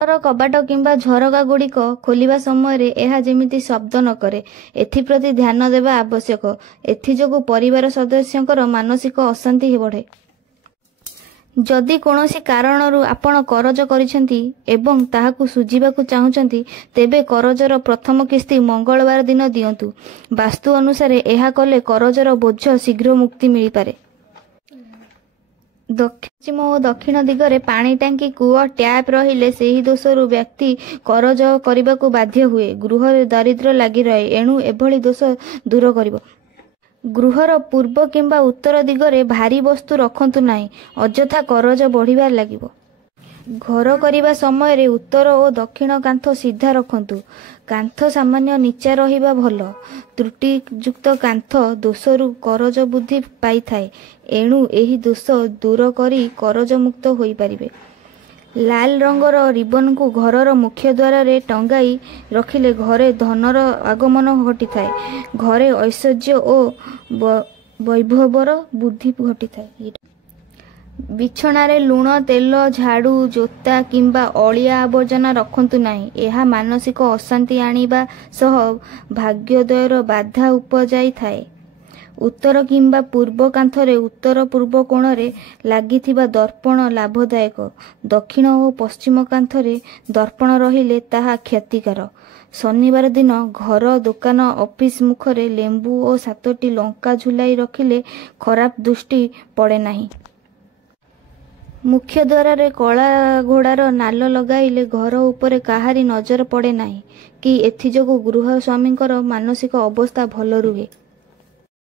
ଘର କବାଟ କିମ୍ବା ଝରକା ଗୁଡ଼ିକ ଖୋଲିବା ସମୟରେ ଏହା ଯେମିତି ଶବ୍ଦ ନ କରେ, ଏଥିପ୍ରତି ଧ୍ୟାନ ଦେବା ଆବଶ୍ୟକ। ଏଥିଯୋଗୁଁ ପରିବାର ସଦସ୍ୟଙ୍କର ମାନସିକ ଅଶାନ୍ତି ବଢ଼େ। ଯଦି କୌଣସି କାରଣରୁ ଆପଣ କରଜ କରିଛନ୍ତି ଏବଂ ତାହାକୁ ଶୁଝିବାକୁ ଚାହୁଁଛନ୍ତି, ତେବେ କରଜର ପ୍ରଥମ କିସ୍ତି ମଙ୍ଗଳବାର ଦିନ ଦିଅନ୍ତୁ। ବାସ୍ତୁ ଅନୁସାରେ ଏହା କଲେ କରଜର ବୋଝ ଶୀଘ୍ର ମୁକ୍ତି ମିଳିପାରେ। ପଶ୍ଚିମ ଓ ଦକ୍ଷିଣ ଦିଗରେ ପାଣି ଟାଙ୍କି, କୂଅ, ଟ୍ୟାପ୍ ରହିଲେ ସେହି ଦୋଷରୁ ବ୍ୟକ୍ତି କରଜ କରିବାକୁ ବାଧ୍ୟ ହୁଏ। ଗୃହରେ ଦାରିଦ୍ର୍ୟ ଲାଗି ରହେ, ଏଣୁ ଏଭଳି ଦୋଷ ଦୂର କରିବ। ଗୃହର ପୂର୍ବ କିମ୍ବା ଉତ୍ତର ଦିଗରେ ଭାରୀ ବସ୍ତୁ ରଖନ୍ତୁ ନାହିଁ, ଅଯଥା କରଜ ବଢ଼ିବାରେ ଲାଗିବ। ଘର କରିବା ସମୟରେ ଉତ୍ତର ଓ ଦକ୍ଷିଣ କାନ୍ଥ ସିଧା ରଖନ୍ତୁ। କାନ୍ଥ ସାମାନ୍ୟ ନିଚା ରହିବା ଭଲ। ତ୍ରୁଟିଯୁକ୍ତ କାନ୍ଥ ଦୋଷରୁ କରଜ ବୃଦ୍ଧି ପାଇଥାଏ, ଏଣୁ ଏହି ଦୋଷ ଦୂର କରି କରଜମୁକ୍ତ ହୋଇପାରିବେ। ଲାଲ ରଙ୍ଗର ରିବନକୁ ଘରର ମୁଖ୍ୟ ଦ୍ୱାରରେ ଟଙ୍ଗାଇ ରଖିଲେ ଘରେ ଧନର ଆଗମନ ଘଟିଥାଏ, ଘରେ ଐଶ୍ୱର୍ଯ୍ୟ ଓ ବୈଭବର ବୃଦ୍ଧି ଘଟିଥାଏ। ବିଛଣାରେ ଲୁଣ, ତେଲ, ଝାଡ଼ୁ, ଜୋତା କିମ୍ବା ଅଳିଆ ଆବର୍ଜନା ରଖନ୍ତୁ ନାହିଁ। ଏହା ମାନସିକ ଅଶାନ୍ତି ଆଣିବା ସହ ଭାଗ୍ୟୋଦୟର ବାଧା ଉପଜାଇଥାଏ। ଉତ୍ତର କିମ୍ବା ପୂର୍ବ କାନ୍ଥରେ ଉତ୍ତର ପୂର୍ବ କୋଣରେ ଲାଗିଥିବା ଦର୍ପଣ ଲାଭଦାୟକ। ଦକ୍ଷିଣ ଓ ପଶ୍ଚିମ କାନ୍ଥରେ ଦର୍ପଣ ରହିଲେ ତାହା କ୍ଷତିକାର। ଶନିବାର ଦିନ ଘର, ଦୋକାନ, ଅଫିସ ମୁଖରେ ଲେମ୍ବୁ ଓ 7ଟି ଲଙ୍କା ଝୁଲାଇ ରଖିଲେ ଖରାପ ଦୃଷ୍ଟି ପଡ଼େ ନାହିଁ। ମୁଖ୍ୟ ଦ୍ୱାରରେ କଳା ଘୋଡ଼ାର ନାଲ ଲଗାଇଲେ ଘର ଉପରେ କାହାରି ନଜର ପଡ଼େ ନାହିଁ କି ଏଥିଯୋଗୁଁ ଗୃହସ୍ୱାମୀଙ୍କର ମାନସିକ ଅବସ୍ଥା ଭଲ ରୁହେ।